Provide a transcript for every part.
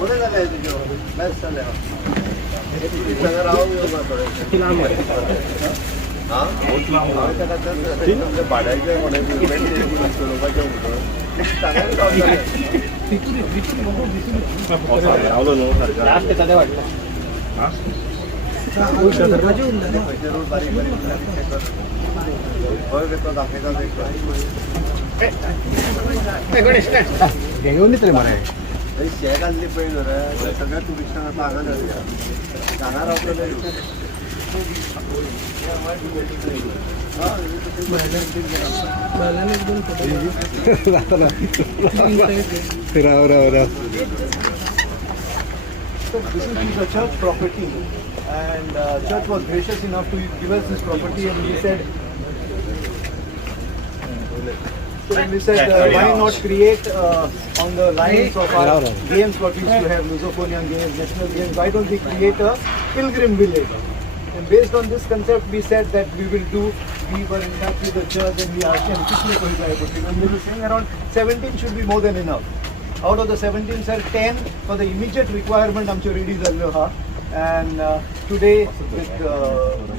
बरे जाले तुज्यो बेस्ट जाले सगळं राव हां भाड्याचे लास्ट कधी वाटलं घेऊन तरी मला शे घालली पहिले सगळ्या टुरिस्टांना जाणार So this is the church property, and church was gracious enough to give us this property, and we said, why not create on the lines of our games what we used to have, Lusophonia games, national games, why don't we create a pilgrim village? And based on this concept, we said that we were in touch with the church and we asked them, and they were saying around 17 should be more than enough. Out of the 17, sir, 10 for the immediate requirement, I'm sure ready is and today with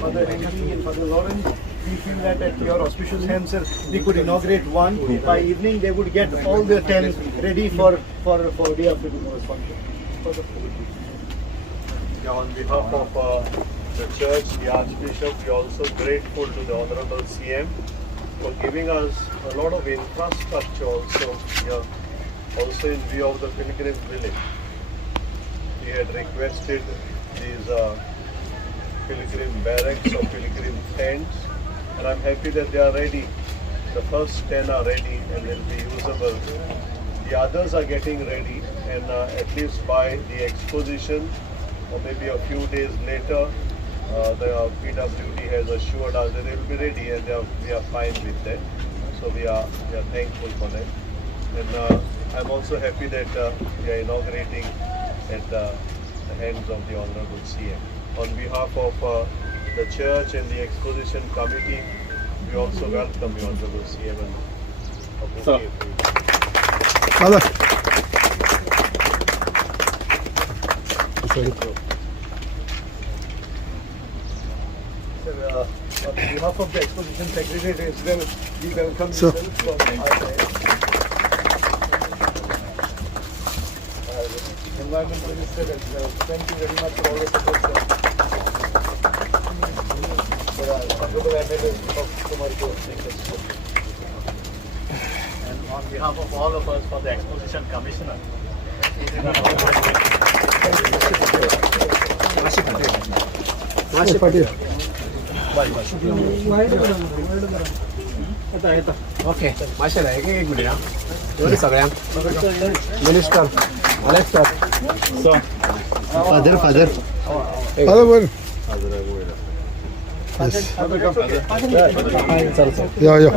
Father Henry and Father Lawrence, we feel that at your auspicious hands, sir, we could inaugurate one. By evening, they would get all the 10 ready for day after tomorrow's function. On behalf of the church, the Archbishop, we are also grateful to the Honorable CM for giving us a lot of infrastructure also here, also in view of the pilgrim village. We had requested these pilgrim barracks or pilgrim tents, and I'm happy that they are ready. The first 10 are ready and will be usable. The others are getting ready, and at least by the exposition or maybe a few days later, the PWD has assured us that they will be ready, and we are fine with that. So we are thankful for that. And I'm also happy that we are inaugurating at the hands of the Honorable CM. On behalf of the church and the exposition committee, we also welcome the Honorable CM and Sir. On behalf of the exposition secretary as well, we welcome you from our side. Environment Minister as well. Thank you very much for all the support, sir. Honorable MLA of Kumaripur. And on behalf of all of us for the exposition commissioner. Okay माशेला एक minute हा एवढे सगळ्यांक minister Alex sir father father hello बोल यो यो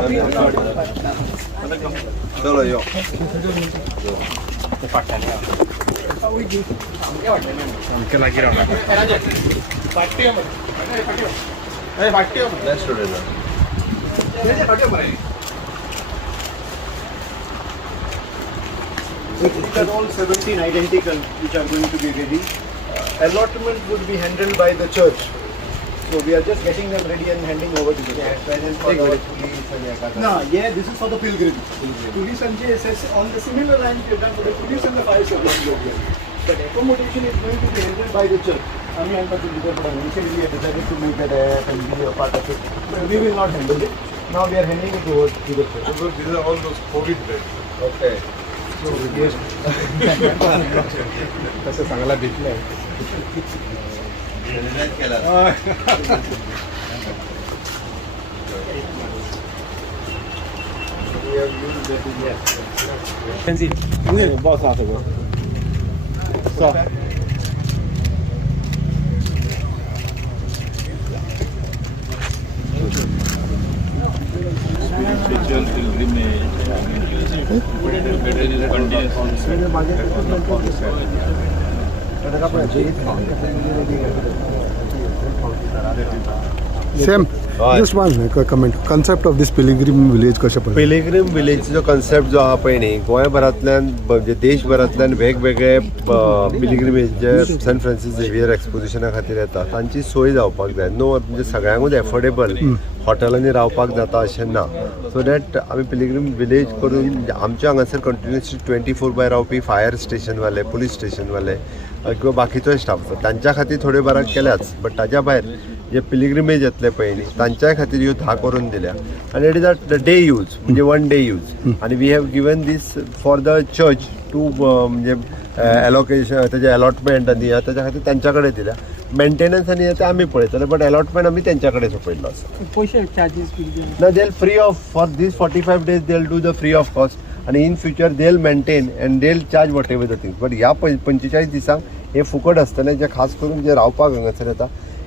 चलो यो These are all 17 identical which are going to be ready. Allotment would be handled by the church. So we are just getting them ready and handing over to the church. No, yeah, this is for the pilgrim. Police and JSS on the similar lines we have done for the police and the fire service. But accommodation is going to be handled by the church. I mean, initially we have decided to make that and be a part of it. But we will not handle it. Now we are handing it over to the church. these are all those COVID beds. Okay. So yes. तसं चांगला भेटलंय boss असं Spiritual same just one comment concept of this pilgrim village कशें पळय pilgrim विलेजचो concept जो आहा पळय न्ही गोंयभरांतल्यान म्हणजे देशभरांतल्यान वेगवेगळे पिलिग्रीमेज जे सेंट फ्रांसीस झेवियर एक्सपोजिशना खातीर येता तांची सोय जावपाक जाय नो म्हणजे सगळ्यांकूच एफोर्डेबल हॉटेलांनी रावपाक जाता अशें ना सो दॅट आमी पिलिग्रीम विलेज करून आमच्या हांगासर कंटिन्युअसली 24 बाय रावपी फायर स्टेशनवाले पुलीस स्टेशनवाले किंवा बाकीचो स्टाफ आसा तांच्या खातीर थोड्यो बराक केल्याच बट ताज्या भायर जे पिलिग्रिमेज येतले पळय न्ही तांच्या खातीर ह्यो 10 करून दिल्या आनी it is a day use म्हणजे 1 डे यूज आनी we have given this for the church to म्हणजे एलोकेशन तेजे अलॉटमेंट आनी ताच्या खातीर तांच्या कडेन दिल्या मेंटेनन्स आनी ते आमी पळयतले बट अलॉटमेंट आमी तेंच्या कडेन सोंपयल्लो आसा पयशे चार्जीस ना देल free of for this 45 days देल do the free of cost आनी इन फ्युचर देल मेंटेन एंड देल charge whatever the things but ह्या 45 दिसांक हे फुकट आसतलें जे खास करून जे रावपाक हांगासर येता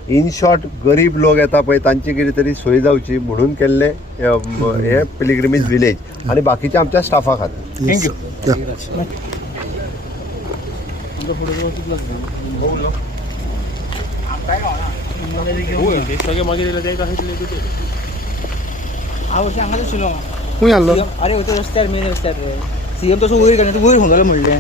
इन शॉर्ट गरीब लोक येता पळय तांची कितें तरी सोय जावची म्हणून केल्ले हे पिलिग्रिमेज विलेज आनी बाकीच्या आमच्या स्टाफा खातीर थँक्यू हांगाच आशिल्लो खूंय आहलो अरे होतो रस्त्यार मेन रस्त्यार सीएम तसो वयर गेलो वयर खंय म्हणलें